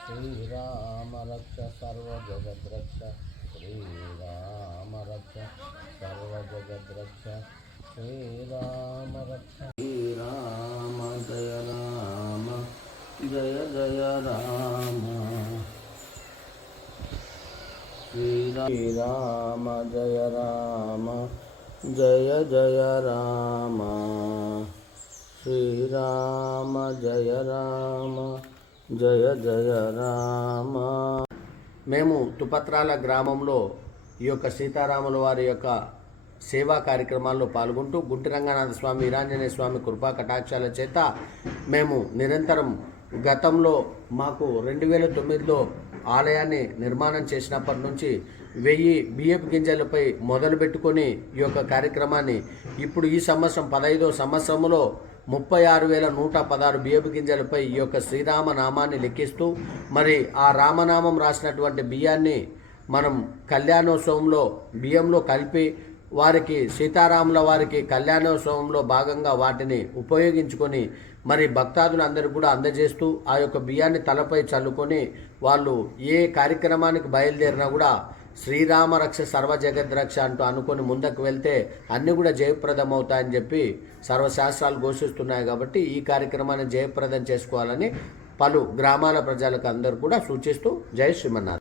శ్రీరామ రక్ష సర్వ జగద్రక్ష శ్రీరామ రక్ష సర్వ జగద్రక్ష శ్రీరామ రక్ష శ్రీరామ జయ రామ జయ జయ రామ శ్రీరామ జయ రామ జయ జయ రామ శ్రీరామ జయ రామ జయ జయ రామ మేము తుపత్రాల గ్రామంలో ఈ యొక్క సీతారాముల వారి యొక్క సేవా కార్యక్రమాల్లో పాల్గొంటూ గుంటి రంగనాథ స్వామి వీరాంజనేయ స్వామి కృపా కటాక్షాల చేత మేము నిరంతరం గతంలో మాకు రెండు వేల తొమ్మిదిలో ఆలయాన్ని నిర్మాణం చేసినప్పటి నుంచి వెయ్యి బియ్యపు గింజలపై మొదలు పెట్టుకొని ఈ యొక్క కార్యక్రమాన్ని ఇప్పుడు ఈ సంవత్సరం పదహైదో సంవత్సరంలో ముప్పై ఆరు వేల నూట పదహారు బియ్యపు గింజలపై ఈ యొక్క శ్రీరామ నామాన్ని లెక్కిస్తూ మరి ఆ రామనామం రాసినటువంటి బియ్యాన్ని మనం కళ్యాణోత్సవంలో బియ్యంలో కలిపి వారికి సీతారాముల వారికి కళ్యాణోత్సవంలో భాగంగా వాటిని ఉపయోగించుకొని మరి భక్తాదులందరూ కూడా అందజేస్తూ ఆ యొక్క బియ్యాన్ని తలపై చల్లుకొని వాళ్ళు ఏ కార్యక్రమానికి బయలుదేరినా కూడా శ్రీరామ రక్ష సర్వ జగద్రక్ష అంటూ అనుకొని ముందుకు వెళ్తే అన్నీ కూడా జయప్రదం అవుతాయని చెప్పి సర్వశాస్త్రాలు ఘోషిస్తున్నాయి కాబట్టి ఈ కార్యక్రమాన్ని జయప్రదం చేసుకోవాలని పలు గ్రామాల ప్రజలకు అందరూ కూడా సూచిస్తూ జయ శ్రీమన్నారు